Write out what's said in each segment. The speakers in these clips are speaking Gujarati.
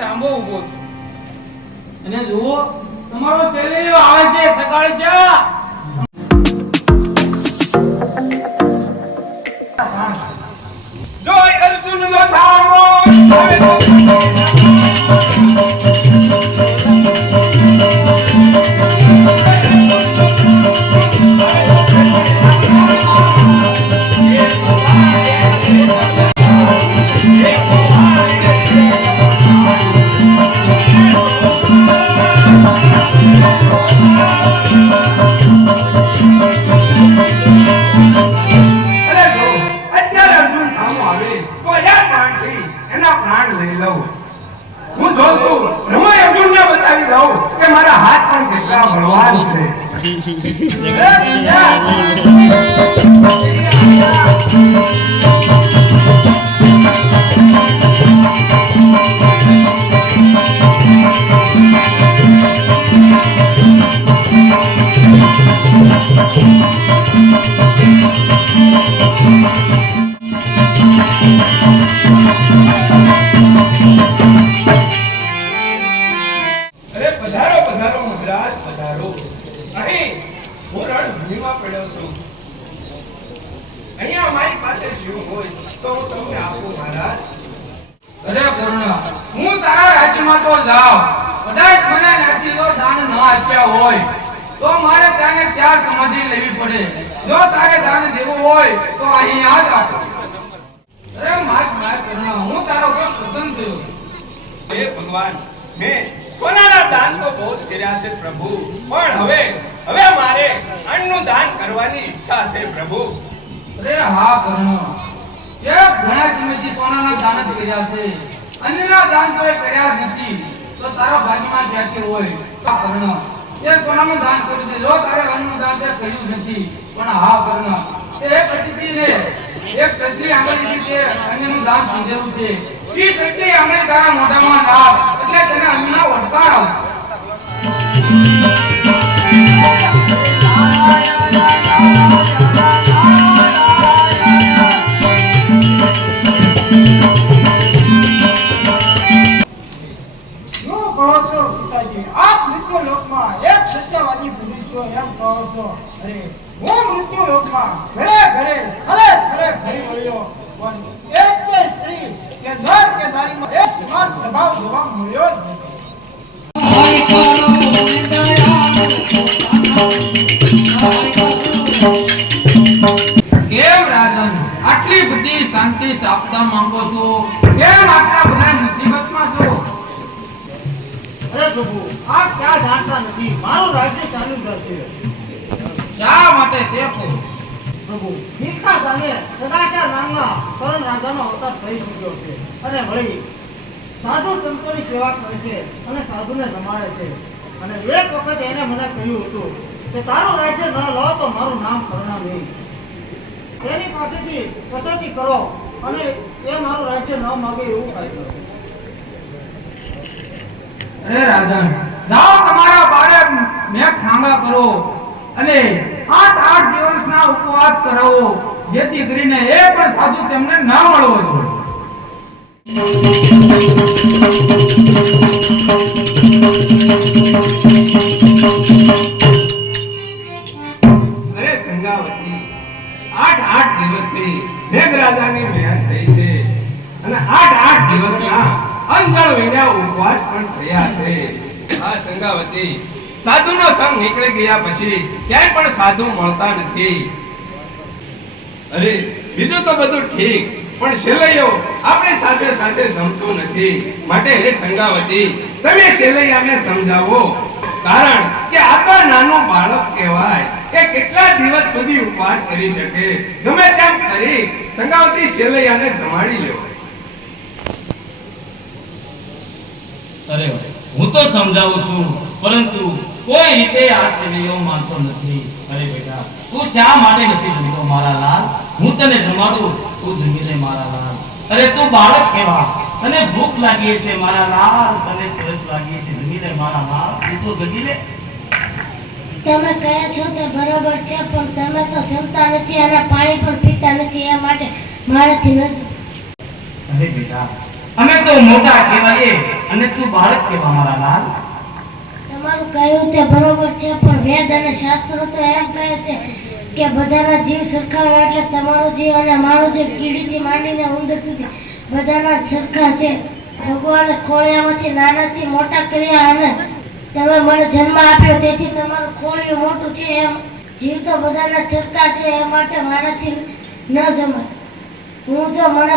સાંભો ઉભો છું અને જુઓ તમારો સેલેરિયો આવે છે સકાળે ચા જોય અર્જુન નો સામો ભગવાન મેં સોનાના દાન તો બહુ જ કર્યા છે પ્રભુ, પણ હવે મારે અન્નનું દાન કરવાની ઈચ્છા છે પ્રભુ. અરે હા કર્ણ, એ ઘણા સમયથી સોનાના દાન જ કર્યા છે, અન્નના દાન તો કર્યા જ નથી, તો તારા ભાગ્યમાં ક્યાંથી હોય? કર્ણ, એ સોનાનું દાન કર્યું છે, જો તારે અન્નનું દાન કર્યું નથી, પણ હા કર્ણ, એ પ્રતિને એક તસરી આંગળીથી તે અન્નનું દાન કીધેલું છે. ઈ તસરી આંગળી તારા મોઢામાં નાખ, એટલે તને અન્નના વટકાર આવશે. આટલી બધી શાંતિ આપતા માંગો છો, કેમ આટલા બધા મુસીબતમાં છો? અરે પ્રભુ, આપ ક્યાં જાણતા નથી, મારું રાજ્ય ચાલુ જશે. શા માટે તે કહો? પ્રભુ, ભીખા દાને સદાચાર નામના કરણ રાજાનો અવતાર થઈ ચૂક્યો છે, અને વળી સાધુ સંતોની સેવા કરે છે અને સાધુને રમાડે છે. અને એક વખત એને મને કહ્યું હતું કે તારું રાજ્ય ન લો તો મારું નામ કરણા નહીં. તેની પાસેથી કસોટી કરો અને એ મારું રાજ્ય ન માગે એવું કાંઈ કરો. અરે રાજન, જાઓ તમારા બારે મેં ખાંગા કરો અને 8 દિવસના ઉપવાસ કરાવો, જેથી કરીને એ પણ સાધુ તેમને ન મળવો જોઈએ. અરે સંગાવતી, 8 દિવસથી મેઘરાજાની મહેનત થઈ છે અને 8 દિવસના અંજળ વિના ઉપવાસ પણ થયા છે. આ સંગાવતી, સાધુનો સંગ નીકળી ગયા પછી ક્યાંય પણ સાધુ મળતા નથી. અરે બીજું તો બધું ઠીક, પણ શેલૈયો આપણી સાથે સાથે જમતું નથી. માટે હે સંગાવતી, તમે શેલૈયાને સમજાવો, કારણ કે આ તો નાનું બાળક કહેવાય, કે કેટલા દિવસ સુધી ઉપવાસ કરી શકે. ગમે તેમ કરી સંગાવતી શેલૈયાને જમાડી લ્યો. અરે હું તો સમજાવું છું, પરંતુ કોઈ રીતે આ છેલ્લીઓ માનતો નથી. અરે બેટા, તું શા માટે નથી જમતો મારા લાલ? હું તને જમાડું, તું જમી લે મારા લાલ. અરે તું બાળક કેવા, તને ભૂખ લાગી છે મારા લાલ, તને તરસ લાગી છે, જમી લે મારા લાલ, તું તો જમી લે. તમે કહે છો તે બરાબર છે, પણ તમે તો જમતા નથી અને પાણી પણ પીતા નથી, એ માટે મારાથી નથી. અરે બેટા, અમે તો મોટા કહેવાય અને તું બાળક કેવા મારા લાલ. તમારું કહ્યું તે બરાબર છે, પણ વેદ અને શાસ્ત્રો તો એમ કહે છે કે બધાના જીવ સરખા હોય, એટલે તમારો જીવ અને મારો જીવ કીડીથી માંડીને ઉંદર સુધી બધાના જ સરખા છે. ભગવાને ખોળિયામાંથી નાનાથી મોટા કર્યા અને તમે મને જન્મ આપ્યો, તેથી તમારું ખોળિયું મોટું છે. એમ જીવ તો બધાના જ સરખા છે, એ માટે મારાથી ન જમાય. હું જો મને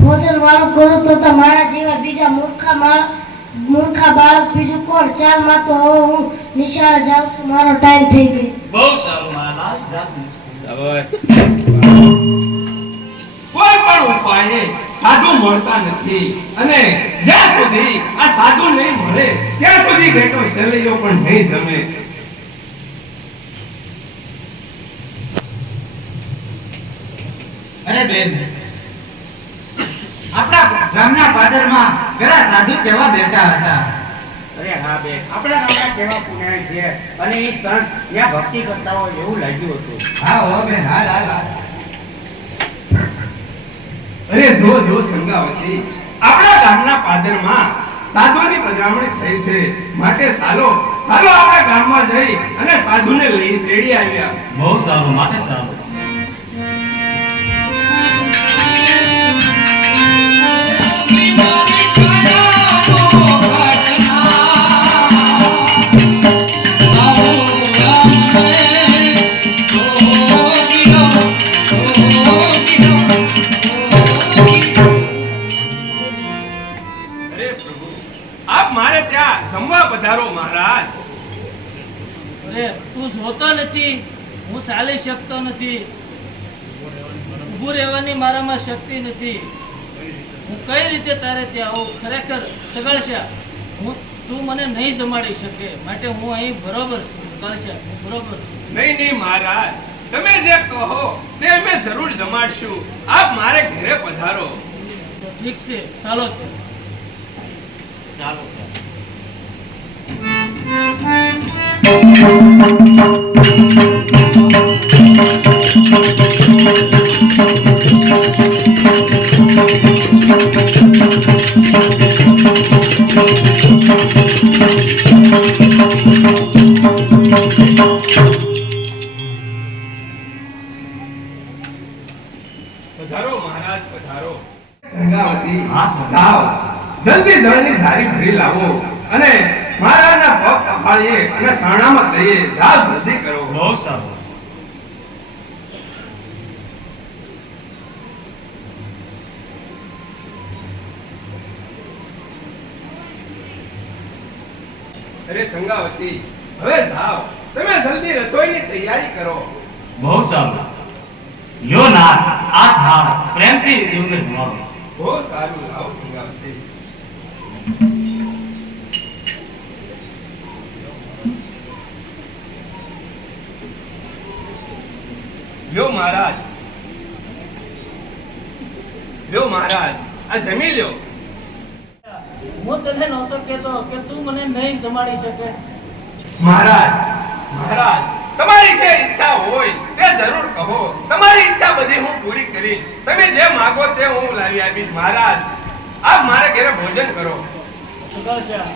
ભોજન વાળું કરું તો મારા જેવા બીજા મૂર્ખા બાળક બીજું કોણ? ચાલ માં તો હવે હું નિશાળે જાઉં છું, મારો ટાઈમ થઈ ગયો. બહુ સારું મારા લાલ, જા તું. કોઈ પણ ઉપાયે સાધુ મળતા નથી, અને જ્યાં સુધી આ સાધુ નહીં મળે ત્યાં સુધી ઘેટો શેલૈયો પણ નહીં જમે. અરે બેન, આપણા ગામના પાદરમાં પેલા સાધુ કેવા બેઠા હતા. અરે હા બે, આપણા ગામના કેવા પુણ્ય છે અને એ સંત ત્યાં ભક્તિ કરતા હોય એવું લાગ્યું હતું. હા હો બેન, હાલ હાલ હાલ. અરે જો સંગાવતી, આપણા ગામના પાદરમાં સાધુની પધરામણી થઈ છે, માટે ચાલો આપણા ગામમાં જઈ અને સાધુને લઈ તેડી આવ્યા. બહુ સારું, માટે ચાલો. આપ મારે ત્યાં જમવા પધારો મહારાજ. અરે તું જોતો નથી, હું ચાલી શકતો નથી, ઊભું રહેવાની મારામાં શક્તિ નથી. હું કઈ રીતે તારે ત્યાં આવું? ખરેખર સગળશા, તું મને નહીં જમાડી શકે, માટે હું અહીં બરોબર છું. સગળશા, હું બરોબર છું. નહીં મહારાજ, તમે જે કહો તે અમે જરૂર જમાડશું. આપ મારે ઘરે પધારો. તો ઠીક છે, ચાલો ચાલો. પધારો મહારાજ, પધારો. સંગાવતી, હા, સ્વામી. જાઓ, જલ્દી દળની થાળી ભરી લાવો અને મહારાજના પગ પખાળીએ અને શરણામત લઈએ. જાઓ, જલ્દી કરો. બહુ સારું. અરે સંગાવતી, હવે જાઓ, તમે જલ્દી રસોઈની તૈયારી કરો. બહુ સારું. લ્યો ના, આ થાળ પ્રેમથી દેવને જમાડો. બહુ સારું, લાવો સંગાવતી. લ્યો મહારાજ, આ જમી લ્યો. હું તને નહોતો કહેતો કે તું મને નહીં જમાડી શકે. મહારાજ, તમારી જે ઈચ્છા હોય તે જરૂર કહો. તમારી ઈચ્છા બધી હું પૂરી કરી. તમે જે માંગો તે હું લાવી આપીશ. મહારાજ, આપ મારે ઘરે ભોજન કરો. સગળશા,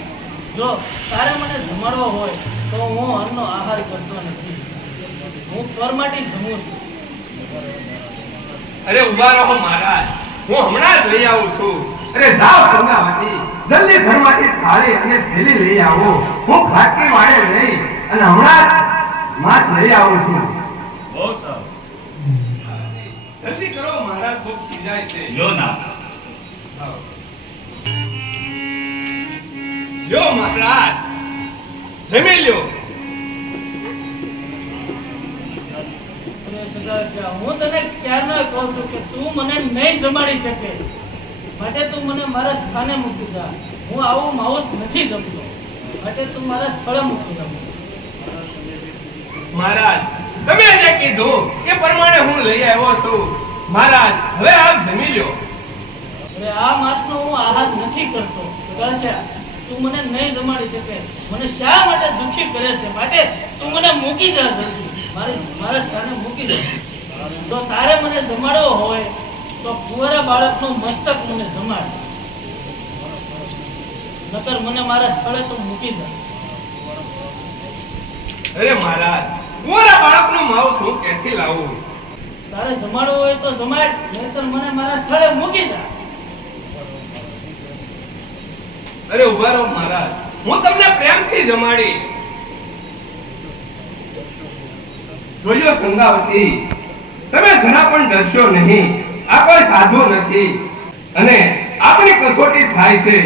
જો તારે મને જમાડવો હોય તો હું અન્નનો આહાર કરતો નથી, હું પરમાટી જમું છું. અરે ઉભા રહો મહારાજ, હું હમણાં જ લઈ આવું છું. અરે જાઓ સંગાવતી, જલ્દી ઘરમાંથી થાળી અને થેલી લઈ આવો. હું ખાટકી વાળે નહીં અને હમણાં જ માસ લઈ આવું છું. બહુ સારું. જલ્દી કરો મહારાજ, ભૂખ ખીજાય છે. લ્યો ના. આવો. લ્યો મહારાજ, જમી લ્યો. અરે સદાશિવ, હું તને ક્યારનો કહું છું કે તું મને નહીં જમાડી શકે, માટે તું મને મારા સ્થાને મૂકી જા. હું આવું માઉસ નથી જમતો, માટે તું મારા સ્થળે મૂકી જા. મહારાજ, તમે જે કીધું એ પ્રમાણે હું લઈ આવ્યો છું. મહારાજ, હવે આપ જમી લો. અરે આ માસનો હું આહાર નથી કરતો સદાશિવ, તું મને નહીં જમાડી શકે, મને શા માટે દુખી કરે છે, માટે તું મને મૂકી જા જલ્દી, મારા સ્થાને મૂકી જા. જો તારે મને જમાડવો હોય તો કુંવારા બાળકનું મસ્તક મને જમાડ, નકર મને મારા સ્થળે તું મૂકી જા. અરે મહારાજ, કુંવારા બાળકનું માંસ હું ક્યાંથી લાવું? તારે જમાડવો હોય તો જમાડ, નહીતર મને મારા સ્થળે મૂકી જા. અરે ઉભા રહો મહારાજ, હું તમને પ્રેમથી જમાડીશ. જોજો સંગાવતી, તમે જરા પણ ડરશો નહીં. આ કોઈ સાધુ નથી અને આપણી કસોટી થાય છે,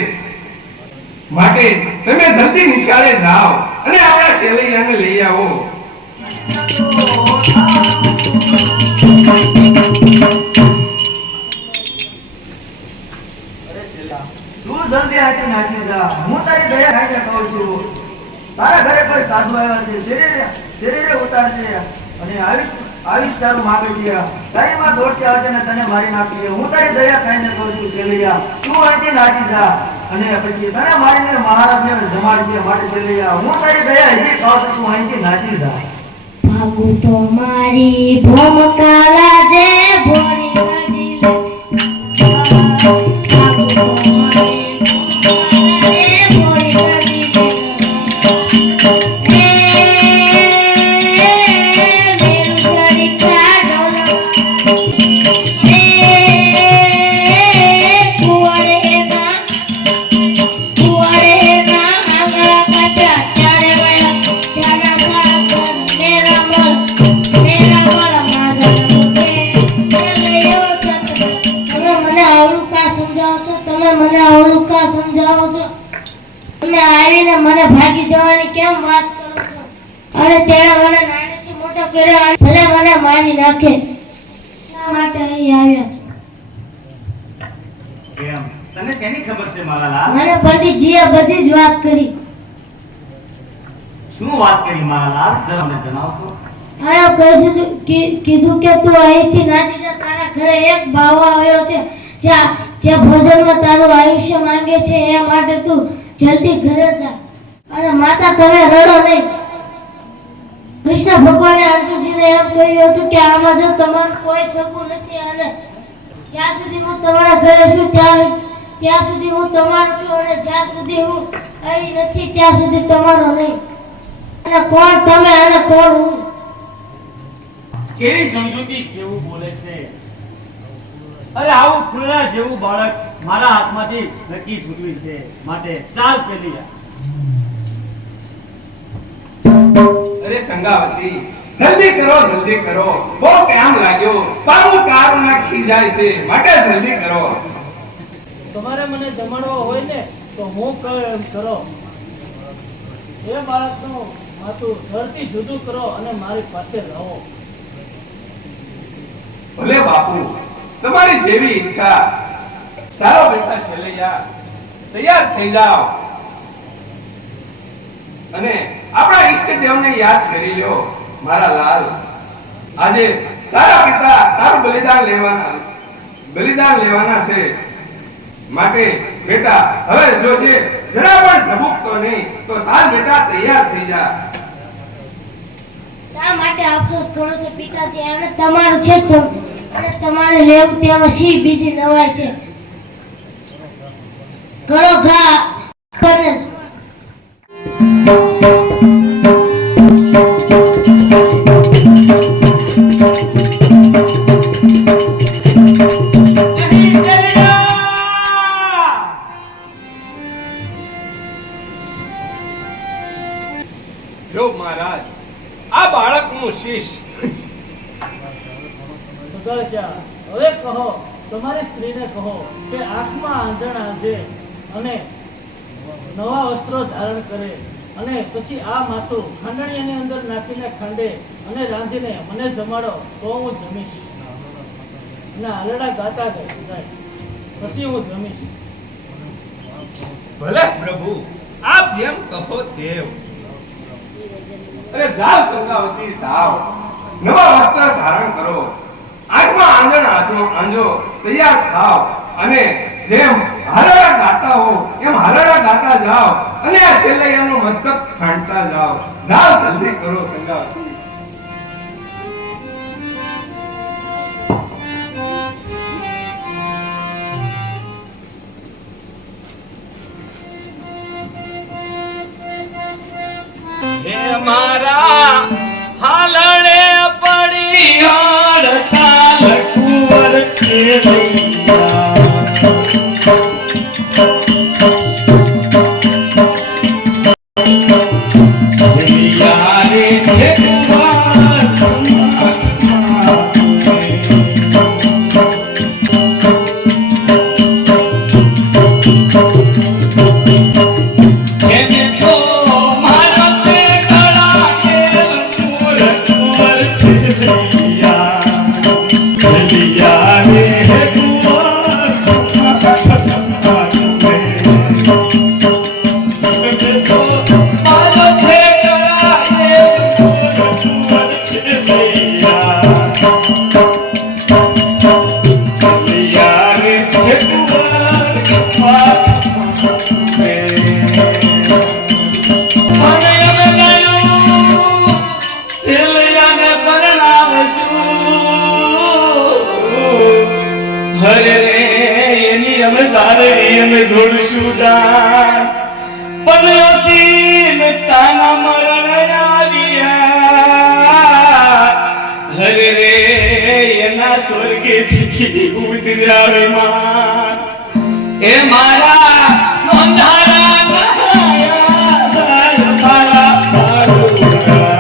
માટે તમે જલ્દી નિશાળે જાઓ અને આપણા શેલૈયાને લઈ આવો. તું જલ્દી આથી નાખી જા, હું તારી દયા ખાઈને કહું છું. તારા ઘરે કોઈ સાધુ આવ્યા છે, શરીરે ઉતારશે અને આવી તારું માગે છે. તારી માં દોડતી આવશે ને તને મારી નાખી. હું તારી દયા ખાઈને કહું છું શેલૈયા, તું અહીંથી નાખી જા અને પછી તને મારીને મહારાજને જમાડશે. માટે શેલૈયા, હું તારી દયા એવી કહું છું, તું અહીંથી નાખી જા. ભાગુ તો મારી ભોમકાલા જે ભોરી કાજી લે, ભાગુ તો મારી ભોમકાલા જે ભોરી કાજી લે. મેરું શરીર કાઢોલો, કુંવરે ના આંગળા કાઢ્યા, ત્યારે વળ્યા ત્યાંના સાગર મેરા મોર માધર મુકે ગયો સત. તમે મને આવડું કા સમજાવો છો? તમે મને આવડું કા સમજાવો છો? તમે આવીને મને ભાગી જવાની કેમ વાત કરો છો? અને તેણે મને નાનીથી મોટો કર્યો અને ભલે મને મારી નાખે, એટલા માટે અહીં આવ્યા છો. કેમ તને શેની ખબર છે મારા લાલ? મને પંડિતજીએ બધી જ વાત કરી. શું વાત કરી મારા લાલ, જરા મને જણાવશો? અને કીધું કે તું અહીંથી નાચી જા, તારા ઘરે એક બાવો આવ્યો છે જે ભોજનમાં તારું આયુષ્ય માંગે છે, એ માટે તું જલ્દી ઘરે જા. અને માતા તમે રડો નહીં. કૃષ્ણ ભગવાને અર્જુનજીને એમ કહ્યું હતું કે આમાં જો તમારું કોઈ સગું નથી અને જ્યાં સુધી હું તમારા ઘરે છું ત્યાં સુધી હું તમારો છું, અને જ્યાં સુધી હું અહીં નથી ત્યાં સુધી તમારો નહીં. અને કોણ તમે અને કોણ હું? કેવી સમજૂતી કેવું બોલે છે? અરે આવું ફૂલડા જેવું બાળક મારા હાથમાંથી નક્કી છૂટવી છે, માટે ચાલ શેલૈયા. અરે સંગાવતી, જલ્દી કરો, જલ્દી કરો. બહુ ટાઈમ લાગ્યો, તારું કાર નાખી જાય છે, માટે જલ્દી કરો. તમારે મને જમાડવો હોય ને તો હું કહું એમ કરો. એ બાળકનું માથું ઘરથી જુદું કરો અને મારી પાસે રહો. ભલે બાપુ, તમારી જેવી ઈચ્છા. ચાલો બેટા શેલૈયા, તૈયાર થઈ જાઓ અને આપણા ઈષ્ટદેવને યાદ કરી લ્યો. મારા લાલ, આજે તારા પિતા તારું બલિદાન લેવાના છે, માટે બેટા હવે જોજે જરા પણ ઝબૂકતો નહીં, તો સાલ બેટા તૈયાર થઈ જા. શા માટે અફસોસ કરો છો પિતાજી? અને તમારું છે તો અને તમારે લેવું તેમાં શી બીજી નવાઈ છે? કરો ઘા કને. જો મહારાજ, આ બાળકનું શીશ. સુદર્શા, હવે કહો, તમારી સ્ત્રીને કહો કે આંખમાં આંજણ આંજે અને નવા વસ્ત્રો ધારણ કરે અને પછી આ માથું ખાંડણીયાની અંદર નાખીને ખાંડે અને રાંધીને મને જમાડો તો હું જમીશ. અને આલડા ગાતા જાય પછી હું જમીશ. ભલે પ્રભુ, આપ જેમ કહો તેમ. અરે જાઓ સંગાવતી, જાઓ, નવા વસ્ત્ર ધારણ કરો, આઠમા આંગણ આંજો તૈયાર થાવ અને જેમ હાલડા ગાતા હો એમ હાલડા ગાતા જાઓ અને આ શેલૈયાનું મસ્તક ખાંડતા જાઓ. જાઓ, જલ્દી કરો સંગાવતી. હે મારા હાલડે પડી હડતાલ કુંવર છે લૈયા. લૈયા રે હે કુંવર એને તો મારો છે ગળા કેલ કુંવર કુંવર છે લૈયા. લૈયા રે હે કુંવર એને તો મારો છે ગળા કેલ કુંવર કુંવર છે લૈયા. લૈયા રે હે કુંવર કુંવર મને અમે ગાયું સેલૈયાને પરણાવશું. હરે રે એની અમે તારે અમે જોડશું દાન. પણ ઓચીન તાના મરણ આવ્યા. હરે રે એના સ્વર્ગેથી ઉતર્યા રે માન. એ મારા નોંધારા નહાયા મારા પારુરા.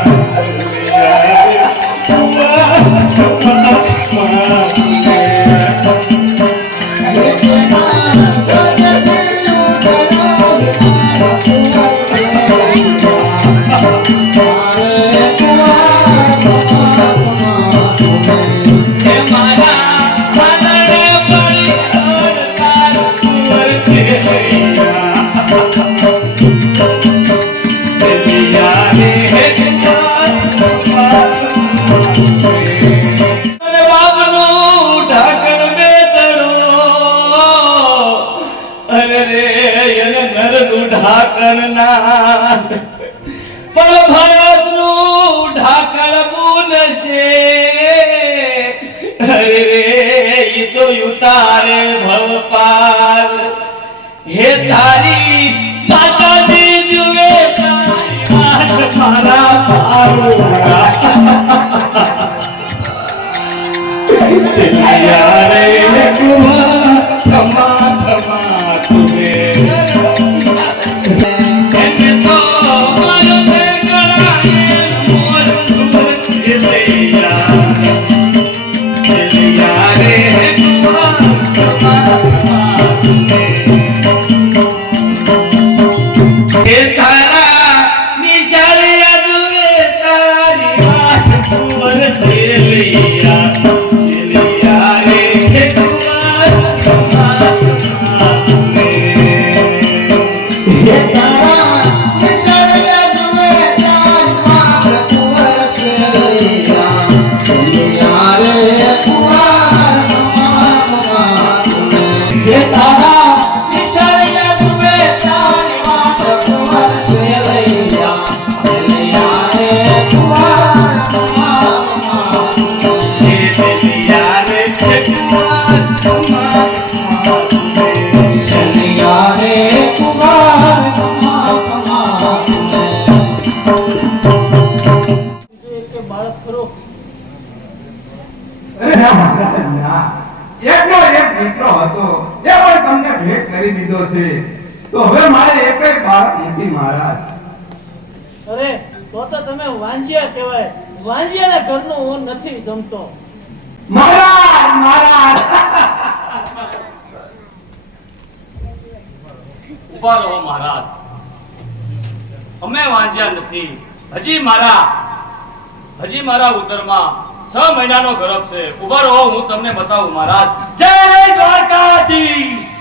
હે મારા હાલડે પડી હડતાલ કુંવર છે લૈયા. લૈયા રે હે કુંવર અને બાપનું ઢાંકણ બેતણો. અરે રે એને નરનું ઢાંકણ ના પણ ભરતનું ઢાંકણ બોલશે. અરે રે ઈ તો ઉતારે ભવ પાર. હે તારી માતાજી જુએ તારી આંખ મારા પારુરા. ચલિયા રે કુંવર ખમા ખમા તુમે. એને તો મારો તે ગળાએ મોર કુંવર છે લૈયા. ચલિયા રે કુંવર ખમા ખમા તુમે. હે તારા નિશાળિયા જુએ તારી આંખ કુંવર છે લૈયા. ચલિયા રે કુંવર ખમા ખમા તુમે. હે તારા નિશાળિયા જુએ તારી આંખ કુંવર છે લૈયા. લૈયા રે કુંવર ખમા ખમા તુમે. હે તારા નિશાળિયા જુએ તારી આંખ કુંવર છે લૈયા. લૈયા રે કુંવર ખમા ખમા તુમે. ચલિયા રે કુંવર ખમા ખમા તુમે. ચલિયા રે કુંવર ખમા ખમા તુમે. બીજું એક બાળક ખરો. અરે ના મહારાજ, ના. એકનો એક દીકરો હતો એ પણ તમને ભેટ કરી દીધો છે. તો હવે મારે એક જ બાળક નથી મહારાજ. અરે તો તમે વાંજિયા કહેવાય. વાંજિયાના ઘરનું હું નથી જમતો. મહારાજ, મહારાજ. ઉભા રહો મહારાજ. અમે વાંચ્યા નથી. હજી મારા ઉદરમાં 6 મહિનાનો ગર્ભ છે. ઉભા રહો, હું તમને બતાવું મહારાજ. જય દ્વારકાધીશ.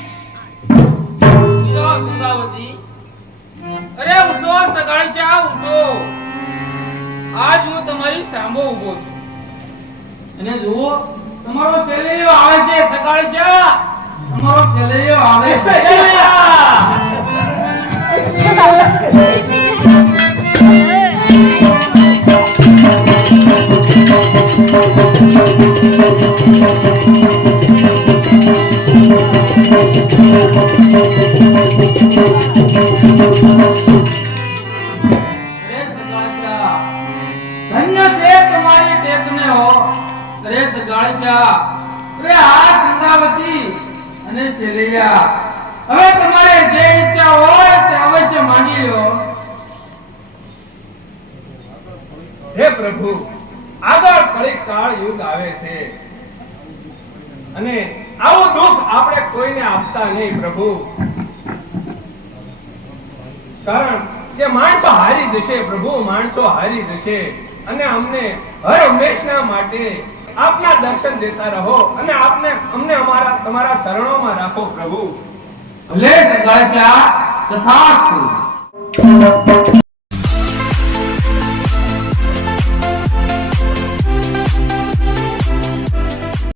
સંગાવતી, અરે ઉઠો સગાળચા, ઉઠો. આજ હું તમારી સામો ઊભો છું અને જુઓ તમારો સેલૈયો આવે છે. સગાળચા, તમારો સેલૈયો આવે છે. ધન્ય છે તમારી ટેકને હો. અરે સગાળચા, અરે આ સંગાવતી અને સેલૈયા, હવે તમારે જે ઈચ્છા હોય તે અવશ્ય માંગી લો. હે પ્રભુ, આગળ કળિયુગ કાળ યુગ આવે છે અને આવું દુઃખ આપણે કોઈને આપતા નહીં પ્રભુ, કારણ કે માણસો હારી જશે પ્રભુ, માણસો હારી જશે અને અમને હર હંમેશના માટે આપના દર્શન દેતા રહો અને અમને તમારા શરણોમાં રાખો પ્રભુ. ભલે સગાળચા, તથાસ્તુ.